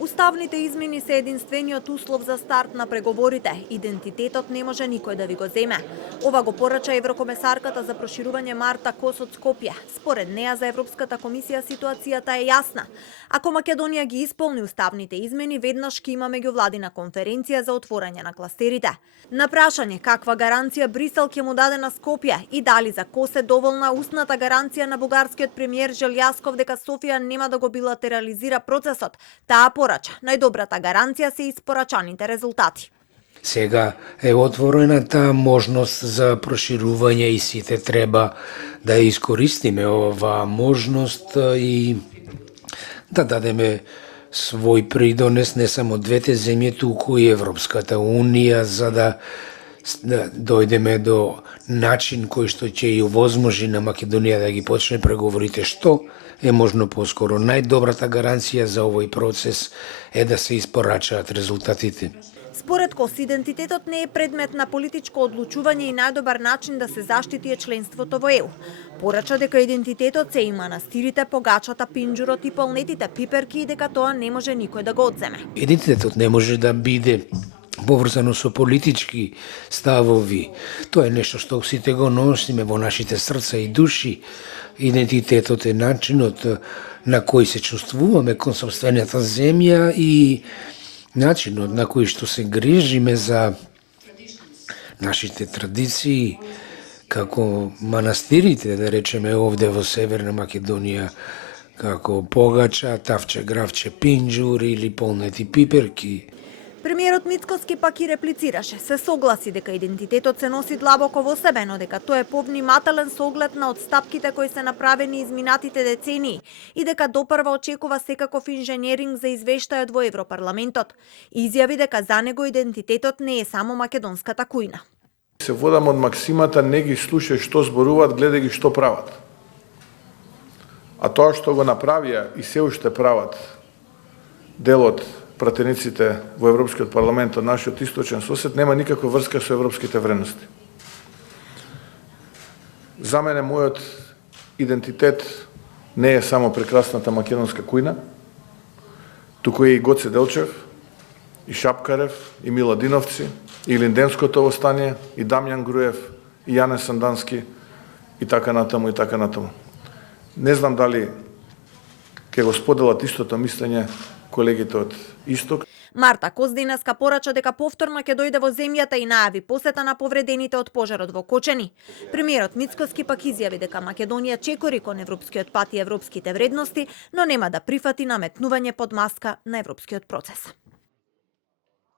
Уставните измени се единствениот услов за старт на преговорите. Идентитетот не може никој да ви го земе. Ова го порача еврокомесарката за проширување Марта Кос од Скопје. Според неа за Европската комисија ситуацијата е јасна. Ако Македонија ги исполни уставните измени, веднаш ќе има меѓувладина конференција за отворање на кластерите. На прашање каква гаранција Брисел ќе му даде на Скопје и дали за Кос е доволна устната гаранција на бугарскиот премиер Желјасков дека Софија нема да го билатерализира процесот, таа порача најдобрата гаранција се испорачаните резултати. Сега е отворена таа можност за проширување и сите треба да ја искористиме оваа можност и да дадеме свој придонес не само двете земји, туку и Европската Унија, за да дојдеме до начин кој што ќе ја овозможи на Македонија да ги почне преговорите, што е можно поскоро. Најдобрата гаранција за овој процес е да се испорачаат резултатите. Според Кос, идентитетот не е предмет на политичко одлучување и најдобар начин да се заштити е членството во ЕУ. Порача дека идентитетот се и манастирите, погачата, пинџурот и полнетите пиперки и дека тоа не може никој да го одземе. Идентитетот не може да биде поврзано со политички ставови. Тоа е нешто што сите го носиме во нашите срца и души. Идентитетот е начинот на кој се чувствуваме кон сопствената земја и начинот на кој што се грижиме за нашите традиции, како манастирите, да речеме овде во Северна Македонија, како погача, тавче, гравче, пинџур или полнети пиперки. Премиерот Мицкоски пак и реплицираше. Се согласи дека идентитетот се носи длабоко во себе, но дека тој е повнимателен со оглед на отстапките кои се направени изминатите децении и дека допрва очекува секаков инженеринг за извештајот во Европарламентот. Изјави дека за него идентитетот не е само македонската кујна. Се водам од максимата не ги слушај што зборуваат, гледај ги што прават. А тоа што го направија и се уште прават дел од пратениците во Европскиот парламент од нашиот источен сосед нема никаква врска со европските вредности. За мене мојот идентитет не е само прекрасната македонска кујна, туку е и Гоце Делчев, и Шапкарев, и Миладиновци, и Линденското востание, и Дамјан Груев, и Јане Сандански, и така натаму, и така натаму. Не знам дали ќе го споделат истото мислење колегите од Исток. Марта Кос денеска порача дека повторно ќе дојде во земјата и најави посета на повредените од пожарот во Кочани. Премиерот Мицкоски пак изјави дека Македонија чекори кон европскиот пат и европските вредности, но нема да прифати наметнување под маска на европскиот процес.